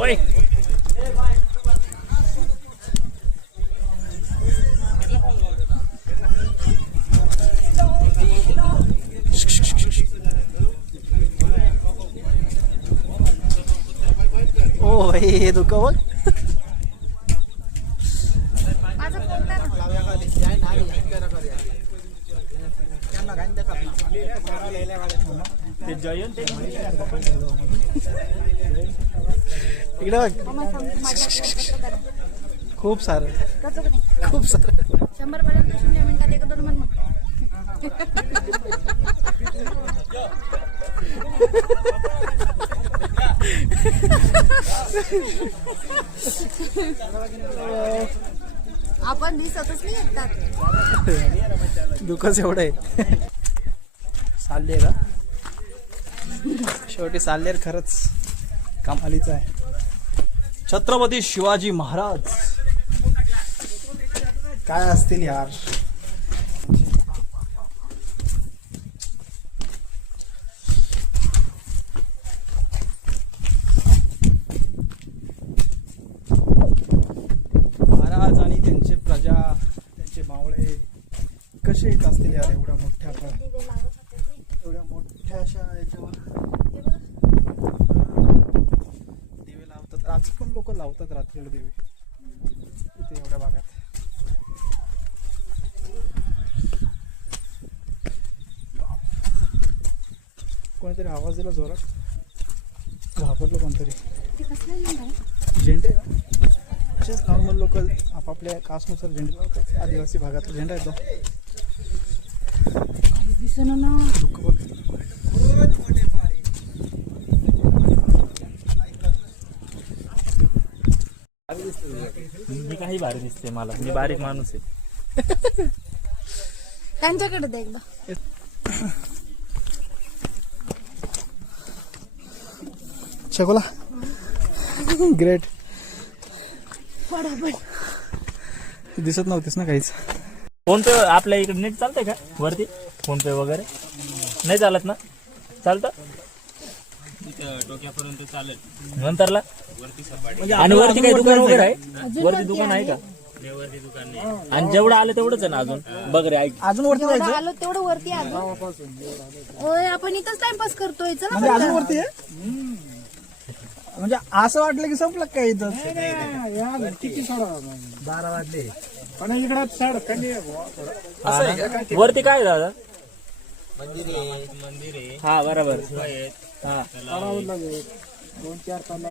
ओय ओ भाई हे दुःख बघ. ते जयंत इकडे बघ. खूप सारं खूप सारं 100 पर्यंत 0 मिनिटात एक दोन मन. आपण दिसतच नाही येतात. दुःखच एवढं आहे. साल्हेर का शेवटी साल्हेर खरंच कमालीचं आहे. छत्रपती शिवाजी महाराज काय असतील यार. महाराज आणि त्यांचे प्रजा त्यांचे मावळे कसे येत असतील यार एवढ्या मोठ्या एवढ्या मोठ्या अशा याच्यावर दिवे लावतात. आज पण लोक लावतात रात्रीला दिवे इथे एवढ्या भागात. कोणीतरी आवाज दिला जोरात. घाबरलो कोणतरी. झेंडे का असेच नॉर्मल लोक आपापल्या कास्टनुसार झेंडे लावतात. आदिवासी भागातला झेंडा येतो. ना दुःख बघ. मी काही भारी दिसते मला. मी बारीक माणूस आहे. त्यांच्याकडे दे एकदा. शकोला ग्रेट. दिसत नव्हतीस ना काहीच. फोन पे आपल्या इकडे नेट चालतंय का वरती? फोन पे वगैरे नाही चालत ना? चालतं टोक्यापर्यंत चालेल. नंतरला म्हणजे आणि वरती काही दुकान वगैरे आहे? वरती दुकान आहे का? वरती दुकान नाही. आणि जेवढं आलं तेवढंच आहे ना अजून? बघ रे ऐक. अजून वरती जेवढं जायचं आलो तेवढं वरती अजून. ओय आपण इथंच टाइमपास करतोय. चला म्हणजे अजून बरं. वरती आहे. म्हणजे असं वाटलं की संपलं काय इथं. किती 12 वाजले पण इकडं वरती काय आहे दादा? मंदिर आहे. हा बरोबर. आहेत. हा